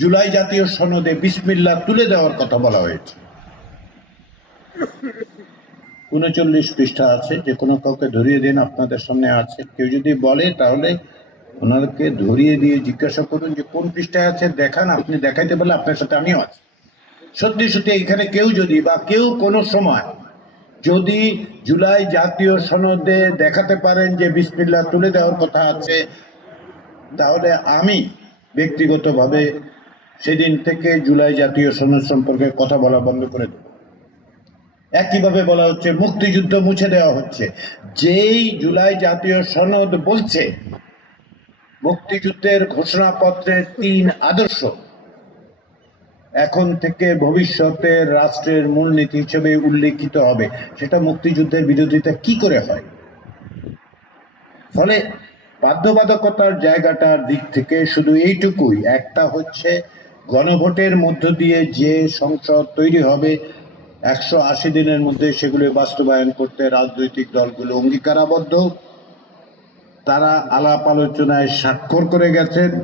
জুলাই জাতীয় সনদে বিসমিল্লাহ তুলে দেওয়ার কথা বলা হয়েছে। ৩৯ পৃষ্ঠা আছে, যে কোনো কাউকে ধরিয়ে দিন, আপনাদের সামনে আছে। কেউ যদি বলে তাহলে ওনাকে ধরিয়ে দিয়ে জিজ্ঞাসা করুন যে কোন পৃষ্ঠায় আছে, দেখান। আপনি দেখাইতে পারলে আপনার সাথে আমিও আছি। সত্যি সত্যি এখানে কেউ যদি বা কেউ কোনো সময় যদি জুলাই জাতীয় সনদে দেখাতে পারেন যে বিসমিল্লাহ তুলে দেওয়ার কথা আছে, তাহলে আমি ব্যক্তিগতভাবে সেদিন থেকে জুলাই জাতীয় সনদ সম্পর্কে কথা বলা বন্ধ করে দেব। একইভাবে বলা হচ্ছে মুক্তিযুদ্ধ মুছে দেওয়া হচ্ছে। যেই জুলাই জাতীয় সনদ বলছে মুক্তিযুদ্ধের ঘোষণাপত্রের ৩ আদর্শ এখন থেকে ভবিষ্যতে রাষ্ট্রের মূলনীতি হিসেবে উল্লেখিত হবে, সেটা মুক্তিযুদ্ধের বিরোধিতা কি করে হয়? ফলে বাধ্যবাধকতার জায়গাটার দিক থেকে শুধু এইটুকুই, একটা হচ্ছে গণভোটের মধ্য দিয়ে যে সংসদ তৈরি হবে ১৮০ দিনের মধ্যে সেগুলো বাস্তবায়ন করতে রাজনৈতিক দলগুলো অঙ্গীকারাবদ্ধ। তারা আলাপ আলোচনায় স্বাক্ষর করে গেছেন।